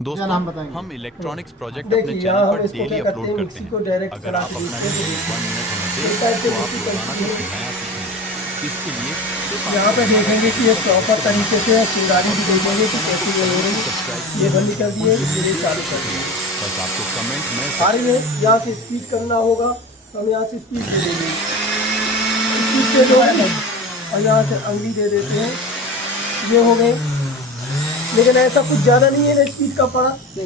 दोस्तों, नाम बताएंगे? हम इलेक्ट्रॉनिक्स प्रोजेक्ट देखिए, अपने यहाँ चैनल हम पर इसको डेली क्या करते अपलोड हैं, करते मिक्सी को हैं। डायरेक्ट अगर चला आप के अपना देखते हैं वीडियो 1 मिनट हमें दें तो कैसे तो आप मिक्सी रोजाना चलती कुछ है। नया सीखेंगे। इसके लिए सिर्फ यहाँ आपको पे हमारा देखेंगे कि ये चैनल प्रॉपर सब्सक्राइब तरीके करना से है चिंगारी और भी जो हमारे देखेंगे कि चैनल को कैसे ये हो पहले रही से है। सब्सक्राइब ये किए हैं बंद कर दिए, उनके लिए ये फिर चालू से कर दिए। शुक्रिया। बस आपको कमेंट में सारी में यहाँ से स्पीड करना होगा, हम यहाँ से स्पीड दे देंगे, स्पीड से दो और यहाँ से अंगली दे देते हैं, ये हो गए। लेकिन ऐसा कुछ ज़्यादा नहीं है ना स्पीड का पड़ा।